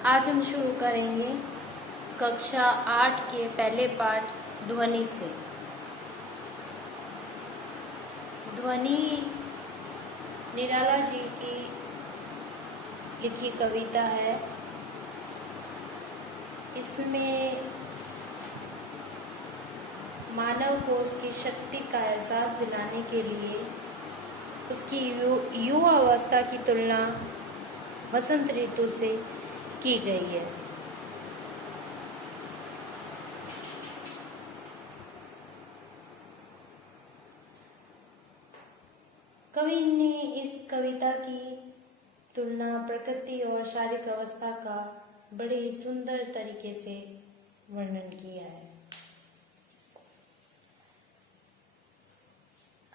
आज हम शुरू करेंगे कक्षा 8 के पहले पाठ ध्वनि से। ध्वनि निराला जी की लिखी कविता है। इसमें मानव को उसकी शक्ति का एहसास दिलाने के लिए उसकी युवा अवस्था की तुलना वसंत ऋतु से की गई है। कवि ने इस कविता की तुलना प्रकृति और शारीरिक अवस्था का बड़े ही सुंदर तरीके से वर्णन किया है।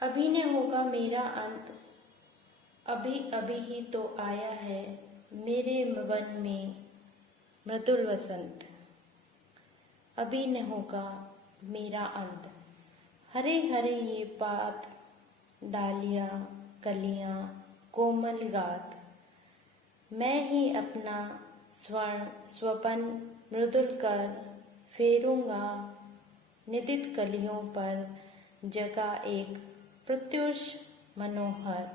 अभी न होगा मेरा अंत, अभी अभी ही तो आया है मेरे मन में मृदुल वसंत। अभी न होगा मेरा अंत, हरे हरे ये पात, डालियाँ कलियाँ कोमल गात, मैं ही अपना स्वपन मृदुल कर फेरूंगा निदित कलियों पर जगा एक प्रत्युष मनोहर।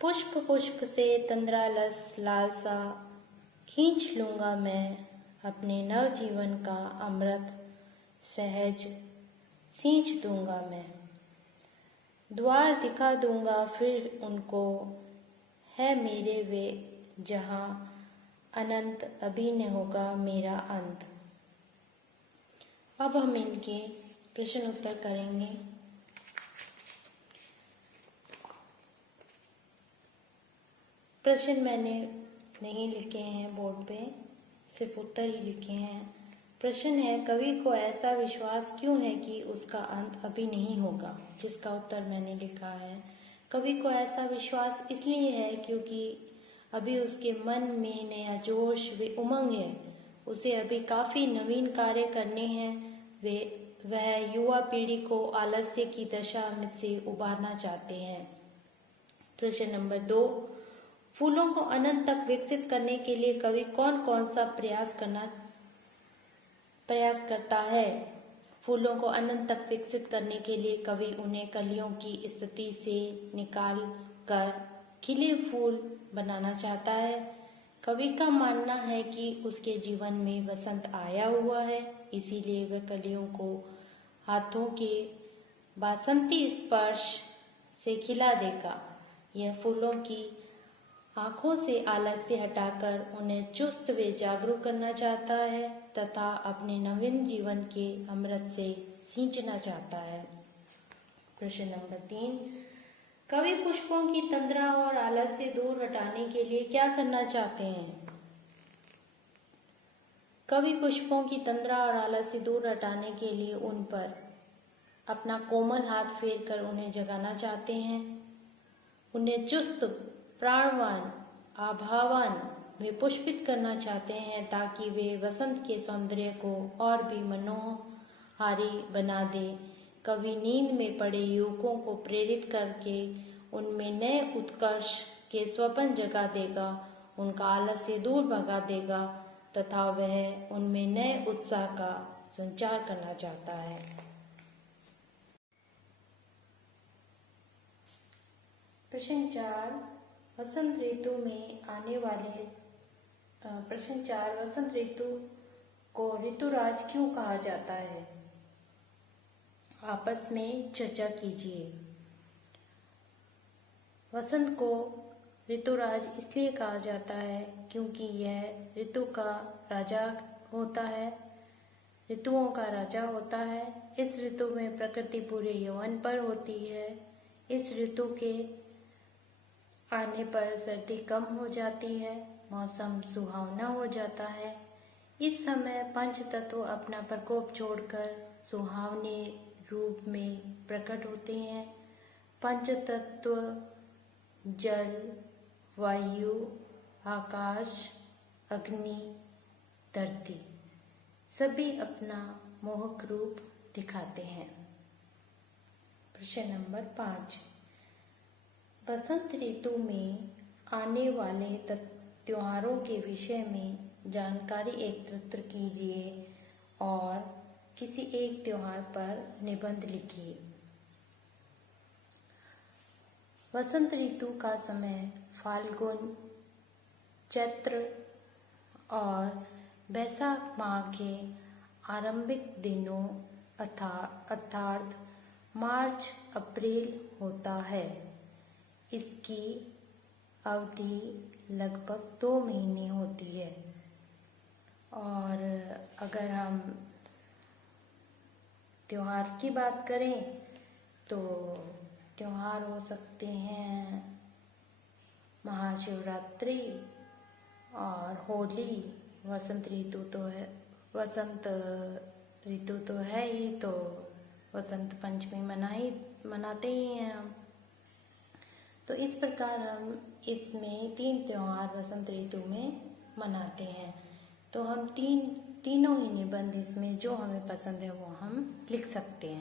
पुष्प पुष्प से तंद्रालस लालसा खींच लूंगा मैं अपने नवजीवन का अमृत सहज सींच दूंगा मैं। द्वार दिखा दूंगा फिर उनको है मेरे वे जहाँ अनंत अभी न होगा मेरा अंत। अब हम इनके प्रश्न उत्तर करेंगे। प्रश्न मैंने नहीं लिखे हैं बोर्ड पे, सिर्फ उत्तर ही लिखे हैं। प्रश्न है, कवि को ऐसा विश्वास क्यों है कि उसका अंत अभी नहीं होगा? जिसका उत्तर मैंने लिखा है, कवि को ऐसा विश्वास इसलिए है क्योंकि अभी उसके मन में नया जोश व उमंग है। उसे अभी काफ़ी नवीन कार्य करने हैं। वह युवा पीढ़ी को आलस्य की दशा में से उबारना चाहते हैं। प्रश्न नंबर 2, फूलों को अनंत तक विकसित करने के लिए कवि कौन कौन सा प्रयास करता है? फूलों को अनंत तक विकसित करने के लिए कवि उन्हें कलियों की स्थिति से निकाल कर खिले फूल बनाना चाहता है। कवि का मानना है कि उसके जीवन में वसंत आया हुआ है, इसीलिए वह कलियों को हाथों के बासंती स्पर्श से खिला देगा। यह फूलों की आँखों से आलस्य हटाकर उन्हें चुस्त व जागरूक करना चाहता है तथा अपने नवीन जीवन के अमृत से सींचना चाहता है। प्रश्न नंबर 3, कवि पुष्पों की तंद्रा और आलस्य दूर हटाने के लिए क्या करना चाहते हैं? कवि पुष्पों की तंद्रा और आलस्य दूर हटाने के लिए उन पर अपना कोमल हाथ फेर कर उन्हें जगाना चाहते हैं। उन्हें चुस्त, प्राणवान, आभावान वे पुष्पित करना चाहते हैं ताकि वे वसंत के सौंदर्य को और भी मनोहारी बना दे। कवि नींद में पड़े युवकों को प्रेरित करके उनमें नए उत्कर्ष के स्वप्न जगा देगा, उनका आलस्य दूर भगा देगा तथा वह उनमें नए उत्साह का संचार करना चाहता है। प्रश्न 4, वसंत ऋतु में आने वाले प्रश्न 4, वसंत ऋतु को ऋतुराज क्यों कहा जाता है? आपस में चर्चा कीजिए। वसंत को ऋतुराज इसलिए कहा जाता है क्योंकि यह ऋतु का राजा होता है, ऋतुओं का राजा होता है। इस ऋतु में प्रकृति पूरे यौवन पर होती है। इस ऋतु के आने पर सर्दी कम हो जाती है, मौसम सुहावना हो जाता है। इस समय पंच तत्व अपना प्रकोप छोड़कर सुहावने रूप में प्रकट होते हैं। पंच तत्व जल, वायु, आकाश, अग्नि, धरती सभी अपना मोहक रूप दिखाते हैं। प्रश्न नंबर 5, बसंत ऋतु में आने वाले त्योहारों के विषय में जानकारी एकत्र कीजिए और किसी एक त्योहार पर निबंध लिखिए। वसंत ऋतु का समय फाल्गुन, चैत्र और बैसाख माह के आरंभिक दिनों अर्थात मार्च अप्रैल होता है। इसकी अवधि लगभग 2 महीने होती है। और अगर हम त्योहार की बात करें तो त्योहार हो सकते हैं महाशिवरात्रि और होली। वसंत ऋतु तो है ही, तो वसंत पंचमी मनाते ही हैं हम। तो इस प्रकार हम इसमें 3 त्योहार वसंत ऋतु में मनाते हैं। तो हम तीनों ही निबंध इसमें जो हमें पसंद है वो हम लिख सकते हैं।